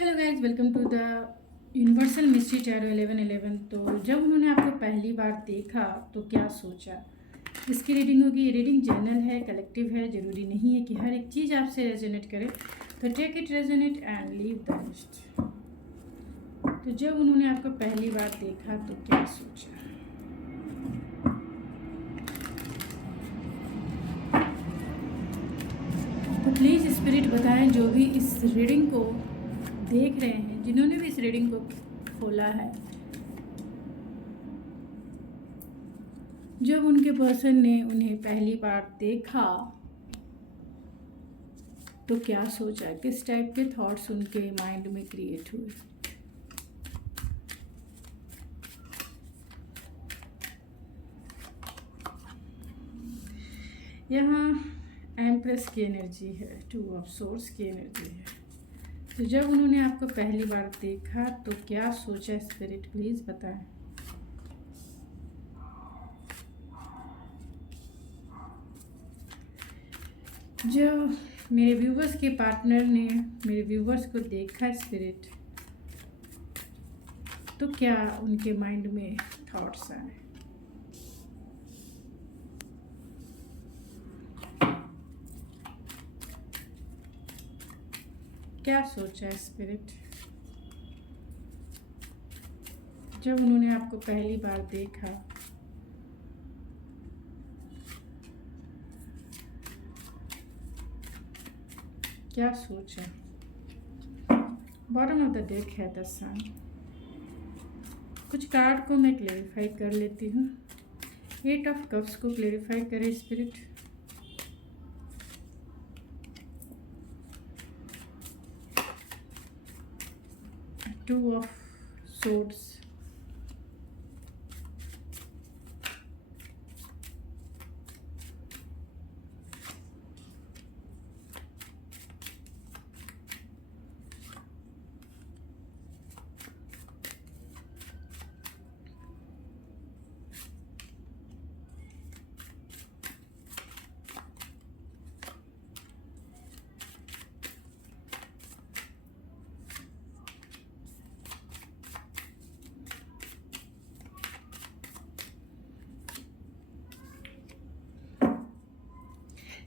Hello guys, welcome to the universal mystery tarot 1111। तो जब उन्होंने आपको पहली बार देखा तो क्या सोचा। इसकी रीडिंग होगी। ये रीडिंग जनरल है, कलेक्टिव है, ज़रूरी नहीं है कि हर एक चीज़ आपसे रेजोनेट करे। तो take it resonate and leave the rest. तो जब उन्होंने आपको पहली बार देखा तो क्या सोचा। तो प्लीज़ स्पिरिट बताएं, जो भी इस रीडिंग को देख रहे हैं, जिन्होंने भी इस रीडिंग को खोला है, जब उनके पर्सन ने उन्हें पहली बार देखा तो क्या सोचा, किस टाइप के थॉट्स उनके माइंड में क्रिएट हुए। यहाँ एम्प्रेस की एनर्जी है, 2 ऑफ सोर्स की एनर्जी है। तो जब उन्होंने आपको पहली बार देखा तो क्या सोचा, स्पिरिट प्लीज़ बताएं। जब मेरे व्यूवर्स के पार्टनर ने मेरे व्यूवर्स को देखा स्पिरिट, तो क्या उनके माइंड में थॉट्स आए। क्या सोचा स्पिरिट जब उन्होंने आपको पहली बार देखा। क्या सोचा। बॉटम ऑफ द डेक है द सन। कुछ कार्ड को मैं क्लेरिफाई कर लेती हूँ। 8 ऑफ कप्स को क्लेरिफाई करे स्पिरिट। Two of swords.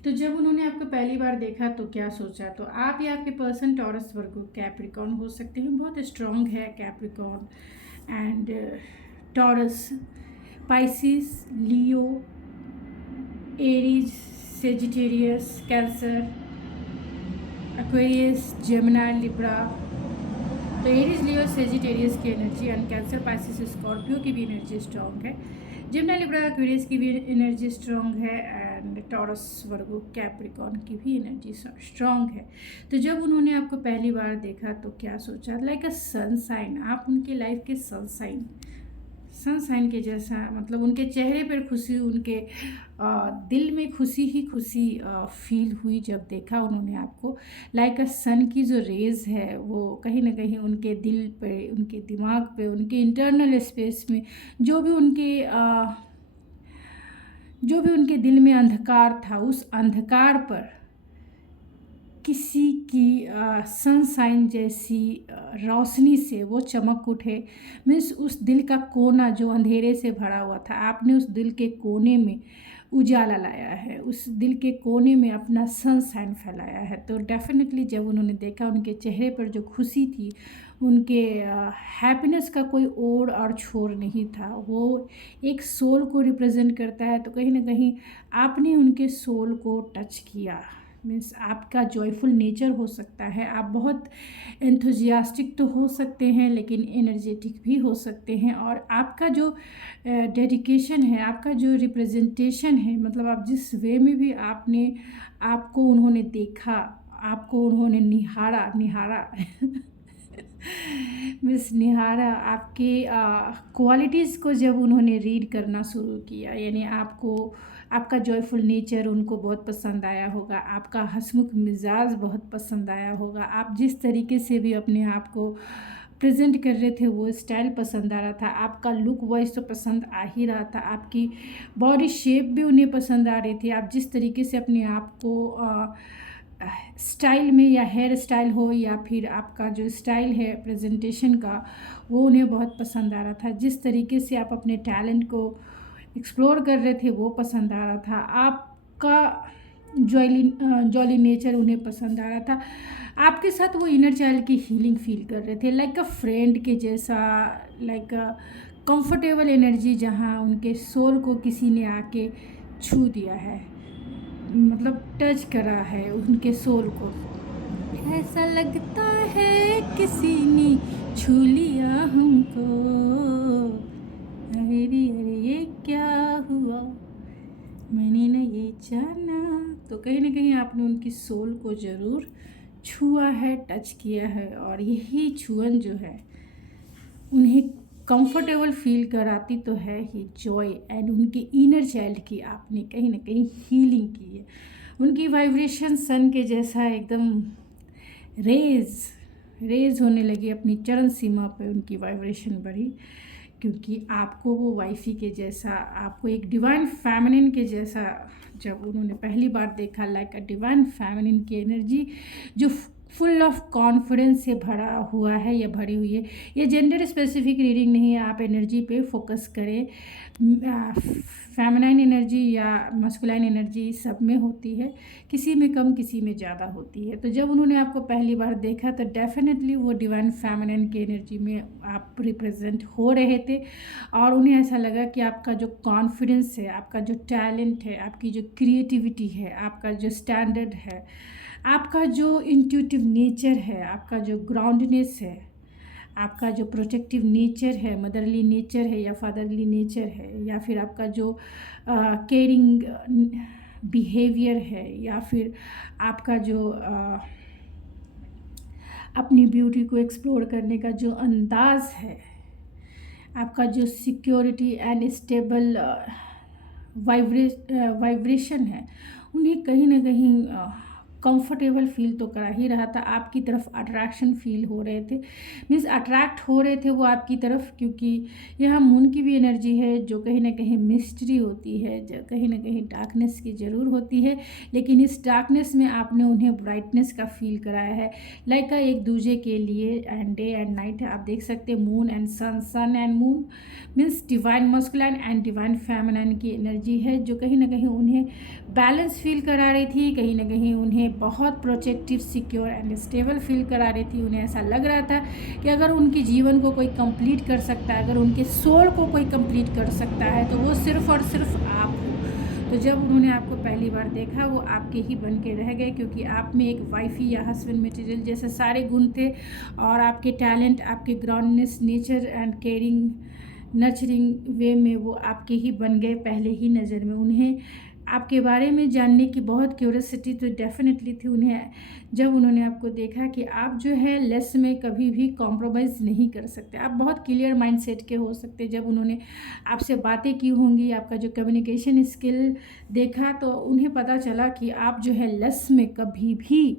तो जब उन्होंने आपको पहली बार देखा तो क्या सोचा। तो आप या आपके पर्सन टॉरस वर्गो कैप्रिकॉन हो सकते हैं। बहुत स्ट्रॉन्ग है Capricorn and taurus, Pisces, Leo, Aries, Sagittarius, cancer, Aquarius, Gemini, Libra. तो एरीज, लियो, सेजिटेरियस की energy and cancer, Pisces, Scorpio की भी एनर्जी स्ट्रॉन्ग है। जेमिनी, लिब्रा, एक्वेरियस की भी एनर्जी स्ट्रॉन्ग है एंड टॉरस, वर्गो, कैप्रिकॉन की भी एनर्जी स्ट्रॉन्ग है। तो जब उन्होंने आपको पहली बार देखा तो क्या सोचा। लाइक अ सनसाइन, आप उनके लाइफ के सनसाइन के जैसा, मतलब उनके चेहरे पर खुशी, उनके दिल में खुशी ही खुशी फील हुई जब देखा उन्होंने आपको। लाइक अ सन की जो रेज़ है वो कहीं ना कहीं उनके दिल पे, उनके दिमाग पे, उनके इंटरनल स्पेस में जो भी उनके दिल में अंधकार था, उस अंधकार पर किसी की सनसाइन जैसी रोशनी से वो चमक उठे। मीन्स उस दिल का कोना जो अंधेरे से भरा हुआ था, आपने उस दिल के कोने में उजाला लाया है, उस दिल के कोने में अपना सनसाइन फैलाया है। तो डेफिनेटली जब उन्होंने देखा, उनके चेहरे पर जो खुशी थी, उनके हैप्पीनेस का कोई ओर और छोर नहीं था। वो एक सोल को रिप्रेजेंट करता है। तो कहीं ना कहीं आपने उनके सोल को टच किया। मीन्स आपका जॉयफुल नेचर हो सकता है, आप बहुत एंथुजियास्टिक तो हो सकते हैं लेकिन एनर्जेटिक भी हो सकते हैं। और आपका जो डेडिकेशन है, आपका जो रिप्रेजेंटेशन है, मतलब आप जिस वे में भी आपको उन्होंने देखा, आपको उन्होंने निहारा मिस निहारा, आपके क्वालिटीज़ को जब उन्होंने रीड करना शुरू किया, यानी आपका जॉयफुल नेचर उनको बहुत पसंद आया होगा, आपका हंसमुख मिजाज बहुत पसंद आया होगा, आप जिस तरीके से भी अपने आप को प्रेजेंट कर रहे थे वो स्टाइल पसंद आ रहा था, आपका लुक वाइज तो पसंद आ ही रहा था, आपकी बॉडी शेप भी उन्हें पसंद आ रही थी, आप जिस तरीके से अपने आप को स्टाइल में, या हेयर स्टाइल हो या फिर आपका जो स्टाइल है प्रेजेंटेशन का, वो उन्हें बहुत पसंद आ रहा था। जिस तरीके से आप अपने टैलेंट को एक्सप्लोर कर रहे थे वो पसंद आ रहा था। आपका जॉली नेचर उन्हें पसंद आ रहा था। आपके साथ वो इनर चाइल्ड की हीलिंग फील कर रहे थे, लाइक अ फ्रेंड के जैसा, लाइक अ कंफर्टेबल एनर्जी, जहाँ उनके सोल को किसी ने आके छू दिया है, मतलब टच करा है उनके सोल को। ऐसा लगता है किसी ने छू लिया हमको, अरे अरे ये क्या हुआ, मैंने ना ये जाना। तो कहीं ना कहीं आपने उनकी सोल को ज़रूर छुआ है, टच किया है, और यही छुअन जो है उन्हें कंफर्टेबल फील कराती तो है ही। जॉय एंड उनके इनर चाइल्ड की आपने कहीं ना कहीं हीलिंग की है। उनकी वाइब्रेशन सन के जैसा एकदम रेज होने लगी, अपनी चरम सीमा पर उनकी वाइब्रेशन बढ़ी, क्योंकि आपको वो वाइफी के जैसा, आपको एक डिवाइन फेमिनिन के जैसा जब उन्होंने पहली बार देखा, लाइक अ डिवाइन फेमिनिन की एनर्जी जो फुल ऑफ कॉन्फिडेंस से भरा हुआ है या भरी हुई है। ये जेंडर स्पेसिफिक रीडिंग नहीं है, आप एनर्जी पे फोकस करें। फेमिनाइन एनर्जी या मस्कुलाइन एनर्जी सब में होती है, किसी में कम किसी में ज़्यादा होती है। तो जब उन्होंने आपको पहली बार देखा तो डेफिनेटली वो डिवाइन फेमिनाइन की एनर्जी में आप रिप्रेजेंट हो रहे थे, और उन्हें ऐसा लगा कि आपका जो कॉन्फिडेंस है, आपका जो टैलेंट है, आपकी जो क्रिएटिविटी है, आपका जो स्टैंडर्ड है, आपका जो इंट्यूटिव नेचर है, आपका जो ग्राउंडनेस है, आपका जो प्रोटेक्टिव नेचर है, मदरली नेचर है या फादरली नेचर है, या फिर आपका जो केयरिंग बिहेवियर है, या फिर आपका जो अपनी ब्यूटी को एक्सप्लोर करने का जो अंदाज़ है, आपका जो सिक्योरिटी एंड स्टेबल वाइब्रेशन है, उन्हें कहीं ना कहीं कंफर्टेबल फील तो करा ही रहा था। आपकी तरफ अट्रैक्शन फील हो रहे थे, मीन्स अट्रैक्ट हो रहे थे वो आपकी तरफ, क्योंकि यहाँ मून की भी एनर्जी है जो कहीं ना कहीं मिस्ट्री होती है, जो कहीं ना कहीं डार्कनेस की ज़रूर होती है, लेकिन इस डार्कनेस में आपने उन्हें ब्राइटनेस का फील कराया है, लाइक एक दूसरे के लिए। एंड डे एंड नाइट है, आप देख सकते हैं moon and sun, sun and moon means divine masculine and divine feminine की एनर्जी है, जो कहीं ना कहीं उन्हें बैलेंस फील करा रही थी, कहीं ना कहीं उन्हें बहुत protective, secure and stable feel करा रही थी। उन्हें ऐसा लग रहा था कि अगर उनके जीवन को कोई कंप्लीट कर सकता है, अगर उनके सोल को कोई कंप्लीट कर सकता है, तो वो सिर्फ और सिर्फ आप हो। तो जब उन्होंने आपको पहली बार देखा वो आपके ही बन के रह गए, क्योंकि आप में एक वाइफी या हस्बैंड मटेरियल जैसे सारे गुण थे, और आपके टैलेंट, आपके ग्राउंडनेस, नेचर एंड केयरिंग नर्चरिंग वे में वो आपके ही बन गए पहले ही नज़र में। उन्हें आपके बारे में जानने की बहुत क्यूरियोसिटी तो डेफिनेटली थी उन्हें, जब उन्होंने आपको देखा कि आप जो है लेस में कभी भी कॉम्प्रोमाइज़ नहीं कर सकते, आप बहुत क्लियर माइंडसेट के हो सकते। जब उन्होंने आपसे बातें की होंगी, आपका जो कम्युनिकेशन स्किल देखा, तो उन्हें पता चला कि आप जो है लेस में कभी भी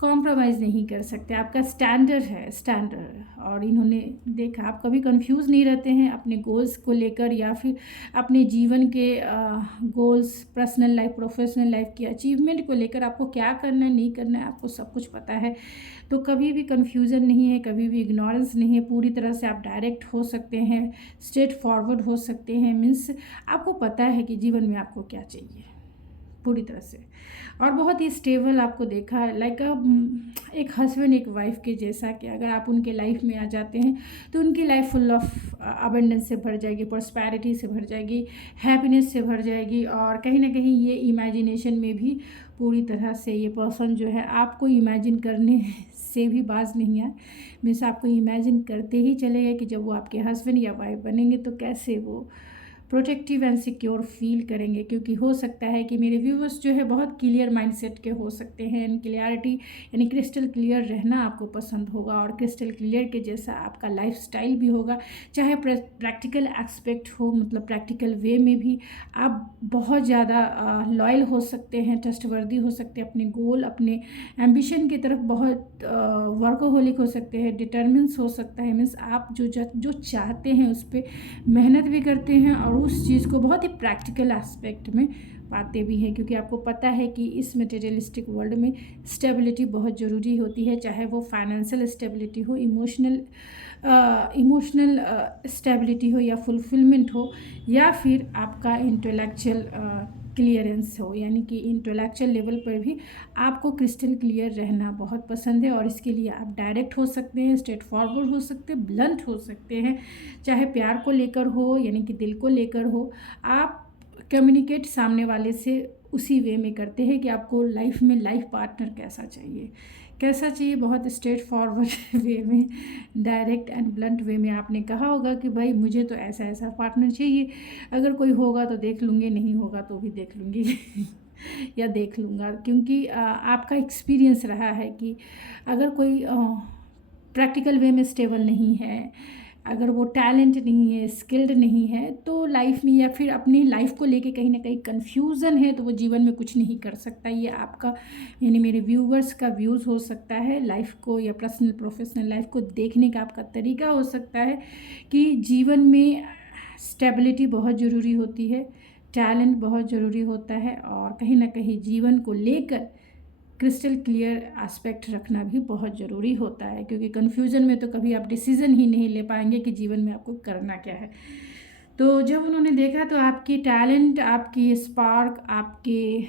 कॉम्प्रोमाइज़ नहीं कर सकते, आपका स्टैंडर्ड है, स्टैंडर्ड। और इन्होंने देखा आप कभी कंफ्यूज नहीं रहते हैं अपने गोल्स को लेकर, या फिर अपने जीवन के goals, personal life, professional life की अचीवमेंट को लेकर, आपको क्या करना है नहीं करना है, आपको सब कुछ पता है। तो कभी भी कन्फ्यूज़न नहीं है, कभी भी इग्नोरेंस नहीं है, पूरी तरह से आप डायरेक्ट हो सकते हैं, स्ट्रेट फॉरवर्ड हो सकते हैं। मीन्स आपको पता है कि जीवन में आपको क्या चाहिए पूरी तरह से, और बहुत ही स्टेबल आपको देखा, लाइक एक हस्बैंड एक वाइफ के जैसा, कि अगर आप उनके लाइफ में आ जाते हैं तो उनकी लाइफ फुल ऑफ अबंडेंस से भर जाएगी, प्रॉस्पेरिटी से भर जाएगी, हैप्पीनेस से भर जाएगी। और कहीं ना कहीं ये इमेजिनेशन में भी पूरी तरह से ये पर्सन जो है आपको इमेजिन करने से भी बाज नहीं आए, मीन्स आपको इमेजिन करते ही चले गए कि जब वो आपके हस्बैंड या वाइफ बनेंगे तो कैसे वो प्रोटेक्टिव एंड सिक्योर फील करेंगे। क्योंकि हो सकता है कि मेरे व्यूवर्स जो है बहुत क्लियर माइंडसेट के हो सकते हैं, एंड क्लियरिटी यानी क्रिस्टल क्लियर रहना आपको पसंद होगा, और क्रिस्टल क्लियर के जैसा आपका लाइफस्टाइल भी होगा, चाहे प्रैक्टिकल एस्पेक्ट हो, मतलब प्रैक्टिकल वे में भी आप बहुत ज़्यादा लॉयल हो सकते हैं, ट्रस्टवर्दी हो सकते हैं, अपने गोल, अपने एम्बिशन की तरफ बहुत वर्कोहोलिक हो सकते हैं, डिटर्मिन्स हो सकता है। मीन्स आप जो चाहते हैं उस पर मेहनत भी करते हैं, और उस चीज़ को बहुत ही प्रैक्टिकल एस्पेक्ट में पाते भी हैं, क्योंकि आपको पता है कि इस मटेरियलिस्टिक वर्ल्ड में स्टेबिलिटी बहुत ज़रूरी होती है, चाहे वो फाइनेंशियल स्टेबिलिटी हो, इमोशनल स्टेबिलिटी हो या फुलफिलमेंट हो, या फिर आपका इंटेलेक्चुअल क्लियरेंस हो, यानी कि इंटेलेक्चुअल लेवल पर भी आपको क्रिस्टल क्लियर रहना बहुत पसंद है। और इसके लिए आप डायरेक्ट हो सकते हैं, स्ट्रेट फॉरवर्ड हो सकते हैं, ब्लंट हो सकते हैं, चाहे प्यार को लेकर हो यानी कि दिल को लेकर हो। आप कम्युनिकेट सामने वाले से उसी वे में करते हैं कि आपको लाइफ में लाइफ पार्टनर कैसा चाहिए, बहुत स्ट्रेट फॉरवर्ड वे में, डायरेक्ट एंड ब्लंट वे में आपने कहा होगा कि भाई मुझे तो ऐसा ऐसा पार्टनर चाहिए, अगर कोई होगा तो देख लूँगी, नहीं होगा तो भी देख लूँगी या देख लूँगा, क्योंकि आपका एक्सपीरियंस रहा है कि अगर कोई प्रैक्टिकल वे में स्टेबल नहीं है, अगर वो टैलेंट नहीं है, स्किल्ड नहीं है, तो लाइफ में या फिर अपनी लाइफ को लेके कहीं ना कहीं कन्फ्यूज़न है, तो वो जीवन में कुछ नहीं कर सकता। ये आपका यानी मेरे व्यूवर्स का व्यूज़ हो सकता है लाइफ को, या पर्सनल प्रोफेशनल लाइफ को देखने का आपका तरीका हो सकता है कि जीवन में स्टेबिलिटी बहुत ज़रूरी होती है, टैलेंट बहुत ज़रूरी होता है, और कहीं ना कहीं जीवन को लेकर क्रिस्टल क्लियर एस्पेक्ट रखना भी बहुत ज़रूरी होता है, क्योंकि कन्फ्यूज़न में तो कभी आप डिसीज़न ही नहीं ले पाएंगे कि जीवन में आपको करना क्या है। तो जब उन्होंने देखा तो आपकी टैलेंट, आपकी स्पार्क, आपके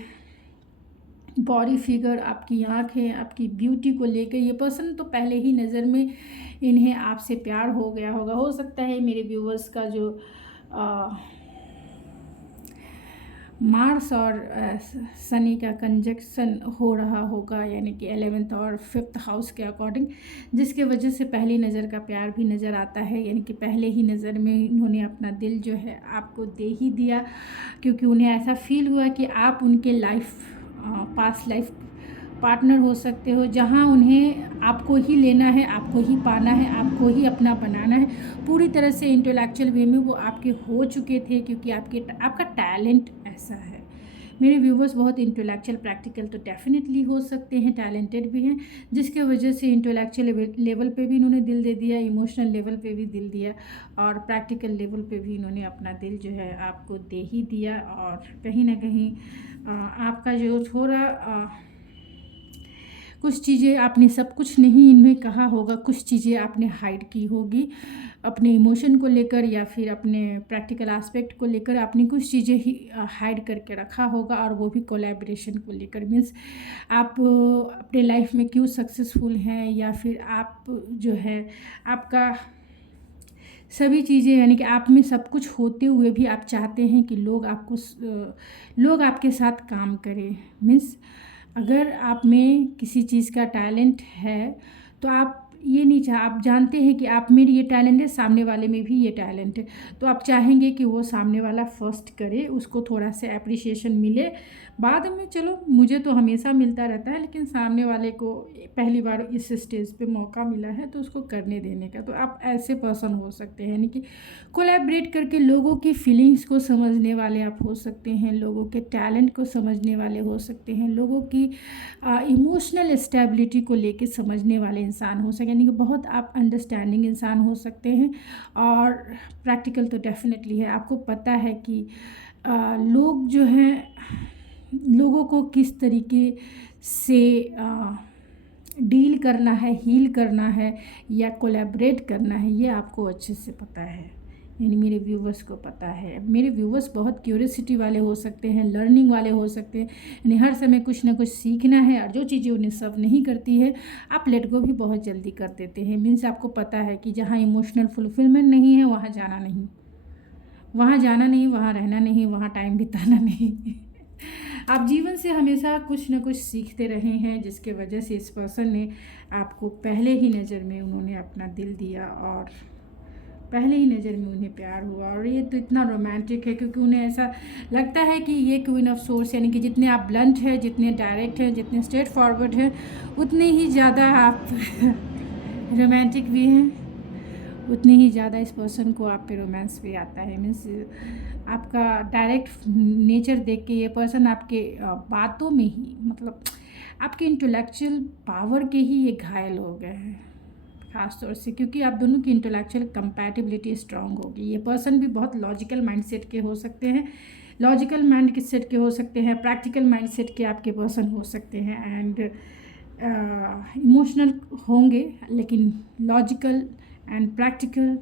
बॉडी फिगर, आपकी आँखें, आपकी ब्यूटी को लेकर ये पर्सन तो पहले ही नज़र में इन्हें आपसे प्यार हो गया होगा। हो सकता है मेरे व्यूवर्स का जो मार्स और शनि का कंजक्शन हो रहा होगा, यानी कि 11th और 5th हाउस के अकॉर्डिंग, जिसके वजह से पहली नज़र का प्यार भी नज़र आता है, यानी कि पहले ही नज़र में इन्होंने अपना दिल जो है आपको दे ही दिया, क्योंकि उन्हें ऐसा फील हुआ कि आप उनके पास्ट लाइफ पार्टनर हो सकते हो, जहां उन्हें आपको ही लेना है, आपको ही पाना है, आपको ही अपना बनाना है। पूरी तरह से इंटेलेक्चुअल वे में वो आपके हो चुके थे, क्योंकि आपका टैलेंट ऐसा है। मेरे व्यूवर्स बहुत इंटेलेक्चुअल, प्रैक्टिकल तो डेफिनेटली हो सकते हैं, टैलेंटेड भी हैं, जिसके वजह से इंटेलेक्चुअल लेवल पे भी इन्होंने दिल दे दिया, इमोशनल लेवल पे भी दिल दिया, और प्रैक्टिकल लेवल पे भी इन्होंने अपना दिल जो है आपको दे ही दिया। और कहीं ना कहीं आपका जो थोड़ा कुछ चीज़ें आपने, सब कुछ नहीं इन्हें कहा होगा, कुछ चीज़ें आपने हाइड की होगी अपने इमोशन को लेकर, या फिर अपने प्रैक्टिकल एस्पेक्ट को लेकर आपने कुछ चीज़ें ही हाइड करके रखा होगा, और वो भी कोलैबोरेशन को लेकर। मीन्स आप अपने लाइफ में क्यों सक्सेसफुल हैं, या फिर आप जो है आपका सभी चीज़ें, यानी कि आप में सब कुछ होते हुए भी आप चाहते हैं कि लोग आपके साथ काम करें। मीन्स अगर आप में किसी चीज़ का टैलेंट है, तो आप ये नहीं आप जानते हैं कि आप में ये टैलेंट है, सामने वाले में भी ये टैलेंट है, तो आप चाहेंगे कि वो सामने वाला फर्स्ट करे, उसको थोड़ा सा एप्रिशिएशन मिले, बाद में चलो मुझे तो हमेशा मिलता रहता है, लेकिन सामने वाले को पहली बार इस स्टेज पे मौका मिला है तो उसको करने देने का। तो आप ऐसे पर्सन हो सकते हैं, यानी कि कोलैबोरेट करके लोगों की फीलिंग्स को समझने वाले आप हो सकते हैं, लोगों के टैलेंट को समझने वाले हो सकते हैं, लोगों की इमोशनल स्टेबिलिटी को लेके समझने वाले इंसान हो सकते हैं, यानी कि बहुत आप अंडरस्टैंडिंग इंसान हो सकते हैं। और प्रैक्टिकल तो डेफिनेटली है, आपको पता है कि लोग जो हैं, लोगों को किस तरीके से डील करना है, हील करना है, या कोलैबोरेट करना है, ये आपको अच्छे से पता है, यानी मेरे व्यूवर्स को पता है। मेरे व्यूवर्स बहुत क्यूरियोसिटी वाले हो सकते हैं, लर्निंग वाले हो सकते हैं, यानी हर समय कुछ ना कुछ सीखना है, और जो चीज़ें उन्हें सर्व नहीं करती है आप लेट गो भी बहुत जल्दी कर देते हैं। मीन्स आपको पता है कि जहाँ इमोशनल फुलफिलमेंट नहीं है वहाँ जाना नहीं, वहाँ रहना नहीं, वहाँ टाइम बिताना नहीं आप जीवन से हमेशा कुछ ना कुछ सीखते रहे हैं, जिसके वजह से इस पर्सन ने आपको पहले ही नज़र में उन्होंने अपना दिल दिया, और पहले ही नज़र में उन्हें प्यार हुआ। और ये तो इतना रोमांटिक है, क्योंकि उन्हें ऐसा लगता है कि ये क्वीन ऑफ सोर्स, यानी कि जितने आप ब्लंट हैं, जितने डायरेक्ट हैं, जितने स्ट्रेट फॉरवर्ड हैं, उतने ही ज़्यादा आप रोमांटिक भी हैं, उतनी ही ज़्यादा इस पर्सन को आप पे रोमांस भी आता है। मीन्स आपका डायरेक्ट नेचर देख के ये पर्सन आपके बातों में ही, मतलब आपके इंटेलेक्चुअल पावर के ही ये घायल हो गए हैं, ख़ास तौर से क्योंकि आप दोनों की इंटेलेक्चुअल कंपैटिबिलिटी स्ट्रांग होगी। ये पर्सन भी बहुत लॉजिकल माइंडसेट के हो सकते हैं, लॉजिकल माइंड के सेट के हो सकते हैं, प्रैक्टिकल माइंड सेट के आपके पर्सन हो सकते हैं, एंड इमोशनल होंगे लेकिन लॉजिकल एंड प्रैक्टिकल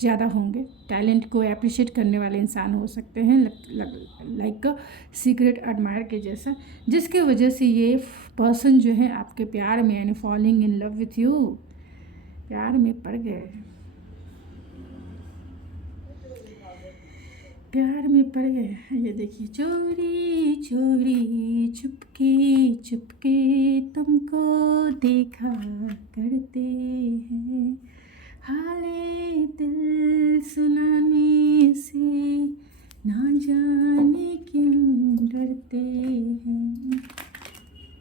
ज़्यादा होंगे। टैलेंट को अप्रिशिएट करने वाले इंसान हो सकते हैं, लाइक सीक्रेट एडमायर के जैसा, जिसके वजह से ये पर्सन जो है आपके प्यार में यानी falling in love with you, प्यार में पड़ गए, प्यार में पड़ गए। ये देखिए, चोरी चोरी चुपके चुपके तुमको देखा करते हैं, हाले दिल सुनाने से ना जाने क्यों डरते हैं,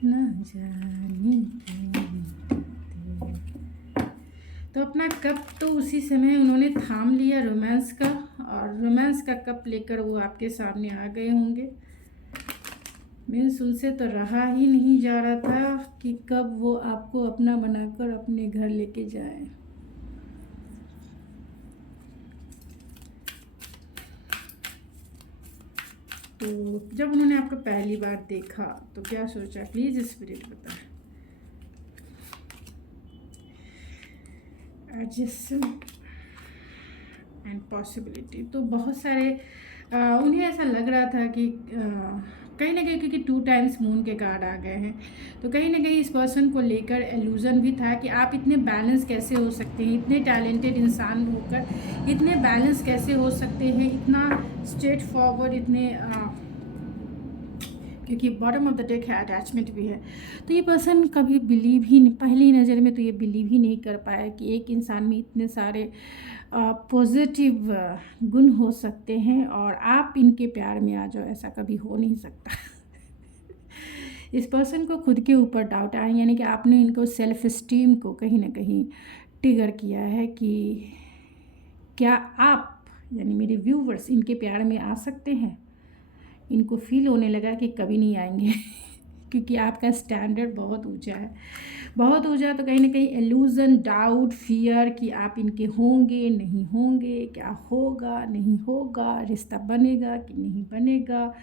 ना जाने क्यों डरते हैं। तो अपना कप तो उसी समय उन्होंने थाम लिया रोमांस का, और रोमांस का कप लेकर वो आपके सामने आ गए होंगे। मीन्स उनसे तो रहा ही नहीं जा रहा था कि कब वो आपको अपना बनाकर अपने घर लेके जाए। तो जब उन्होंने आपको पहली बार देखा तो क्या सोचा, प्लीज़ स्पिरिट बताएं। एडजस्टमेंट एंड पॉसिबिलिटी, तो बहुत सारे उन्हें ऐसा लग रहा था कि कहीं ना कहीं, क्योंकि 2 टाइम्स मून के कार्ड आ गए हैं, तो कहीं ना कहीं इस पर्सन को लेकर एल्यूजन भी था कि आप इतने बैलेंस कैसे हो सकते हैं, इतने टैलेंटेड इंसान होकर इतने बैलेंस कैसे हो सकते हैं, इतना स्ट्रेट फॉरवर्ड, इतने क्योंकि बॉटम ऑफ द डेक है, अटैचमेंट भी है। तो ये पर्सन कभी बिलीव ही नहीं, पहली नज़र में तो ये बिलीव ही नहीं कर पाया कि एक इंसान में इतने सारे पॉजिटिव गुण हो सकते हैं और आप इनके प्यार में आ जाओ, ऐसा कभी हो नहीं सकता। इस पर्सन को खुद के ऊपर डाउट आए, यानी कि आपने इनको सेल्फ इस्टीम को कहीं ना कहीं ट्रिगर किया है कि क्या आप यानी मेरे व्यूवर्स इनके प्यार में आ सकते हैं। इनको फील होने लगा कि कभी नहीं आएंगे क्योंकि आपका स्टैंडर्ड बहुत ऊंचा है, बहुत ऊंचा। तो कहीं ना कहीं एल्यूजन, डाउट, फियर कि आप इनके होंगे नहीं होंगे, क्या होगा नहीं होगा, रिश्ता बनेगा कि नहीं बनेगा।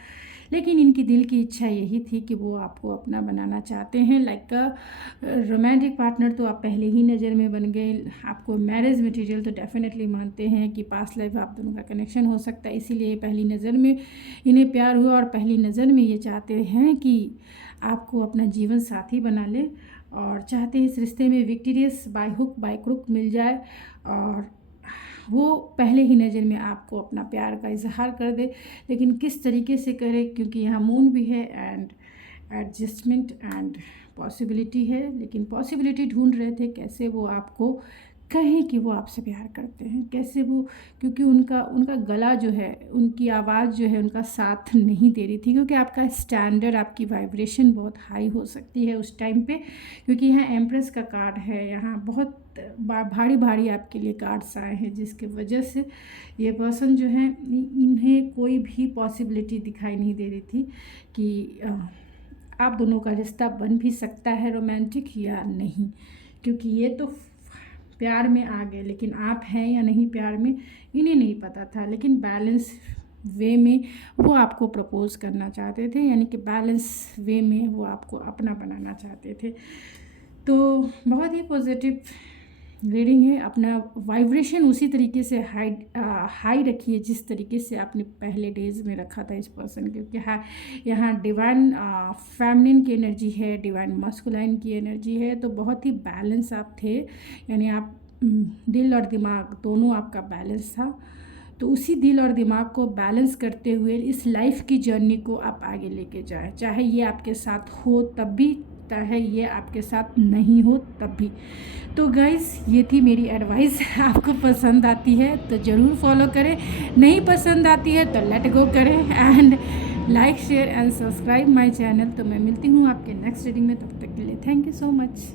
लेकिन इनकी दिल की इच्छा यही थी कि वो आपको अपना बनाना चाहते हैं, लाइक रोमांटिक पार्टनर तो आप पहले ही नज़र में बन गए। आपको मैरिज मटेरियल तो डेफिनेटली मानते हैं कि पास्ट लाइफ आप दोनों का कनेक्शन हो सकता है, इसीलिए पहली नज़र में इन्हें प्यार हुआ और पहली नज़र में ये चाहते हैं कि आपको अपना जीवन साथी बना ले, और चाहते हैं इस रिश्ते में victorious by hook by crook मिल जाए, और वो पहले ही नज़र में आपको अपना प्यार का इजहार कर दे। लेकिन किस तरीके से करे, क्योंकि यहाँ मून भी है एंड एडजस्टमेंट एंड पॉसिबिलिटी है। लेकिन पॉसिबिलिटी ढूंढ रहे थे कैसे वो आपको कहें कि वो आपसे प्यार करते हैं, कैसे वो, क्योंकि उनका गला जो है, उनकी आवाज़ जो है उनका साथ नहीं दे रही थी, क्योंकि आपका स्टैंडर्ड, आपकी वाइब्रेशन बहुत हाई हो सकती है उस टाइम पे, क्योंकि यहाँ एम्प्रेस का कार्ड है, यहाँ बहुत भारी भारी आपके लिए कार्ड्स आए हैं, जिसके वजह से ये पर्सन जो है इन्हें कोई भी पॉसिबिलिटी दिखाई नहीं दे रही थी कि आप दोनों का रिश्ता बन भी सकता है रोमांटिक या नहीं, क्योंकि ये तो प्यार में आ गए, लेकिन आप हैं या नहीं प्यार में इन्हें नहीं पता था। लेकिन बैलेंस वे में वो आपको प्रपोज करना चाहते थे, यानी कि बैलेंस वे में वो आपको अपना बनाना चाहते थे। तो बहुत ही पॉजिटिव रीडिंग है। अपना वाइब्रेशन उसी तरीके से हाई रखिए जिस तरीके से आपने पहले डेज में रखा था इस पर्सन के, क्योंकि यहाँ डिवाइन फेमिनिन की एनर्जी है, डिवाइन मस्कुलाइन की एनर्जी है। तो बहुत ही बैलेंस आप थे, यानी आप दिल और दिमाग दोनों आपका बैलेंस था। तो उसी दिल और दिमाग को बैलेंस करते हुए इस लाइफ की जर्नी को आप आगे लेके जाएं, चाहे ये आपके साथ हो तब भी, चाहे ये आपके साथ नहीं हो तब भी। तो गाइज़, ये थी मेरी एडवाइस। आपको पसंद आती है तो ज़रूर फॉलो करें, नहीं पसंद आती है तो लेट गो करें, and like, share and subscribe my channel. तो मैं मिलती हूँ आपके नेक्स्ट रीडिंग में, तब तक के लिए थैंक यू सो मच।